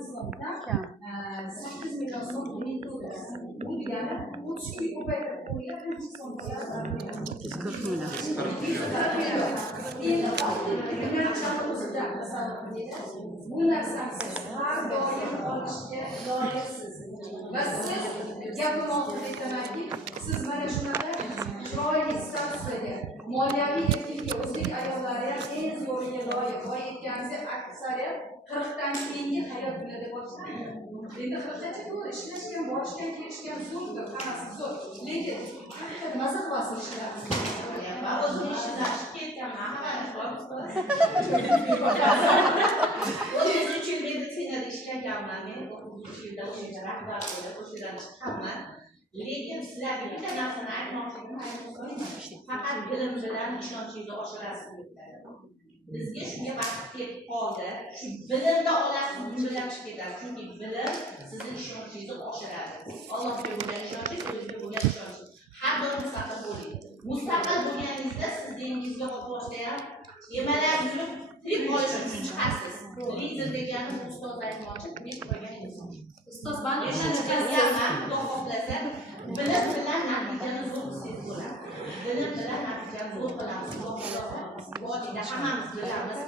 Islomdan 8 milyon so'm limit to'lasi. Bu degani 30 kun ko'paytirib qo'yilib 40 so'mga bu narsani har doim olishga loyiqsiz. Va siz gapim oxirida aytamanki, siz mana shunaqa chiroyli stavsiyaga moliyaviy erkinlikka o'zbek ayollari ham eng zo'riga loyiq va yetganingizda aksariyat 40 dan keyingi hayot biladi boshlaydi. Endi 40gacha to'g'ri ishlashgan, borishgan, kelishgan zo'rdir, hammasi zo'r. Lekin haqiqat maza qilasiz ishlarni. Va o'zim ishlashib ketganman, hammani ko'rib. O'zim 3 yil meditsinada ishlaganman, men 33 yilda o'sha yerda rahbar bo'lib, o'sha yerdan chiqqanman. Lekin sizlarga bitta narsani aytmoqchiman. Faqat bilim bilan ishonchingizni oshirasiz dedilar. Bizga shunga vaqt ketib qoldi. Shu bilimni olasiz, bilimdan chiqib ketadi. Chunki bilim sizning ishonchingizni oshiradi. Allohga bo'lgan ishonchingiz, o'zingizga bo'lgan ishonchingiz. Har doim mustaqil bo'ling. Mustaqil bo'lganingizda siz dengizga o'tishda ham nimalar yurib tirik qolish uchun chiqasiz. Lider degani ustoz aytmoqchi, tirik qolgan inson. Ustoz bani chiqargan, xudo xohlasa, bilim bilan natijani zo'r qilsangiz bo'ladi. Bilim bilan natijani zo'r qilamiz. Xudo xohlasa, bu odamda hammamiz bilamiz.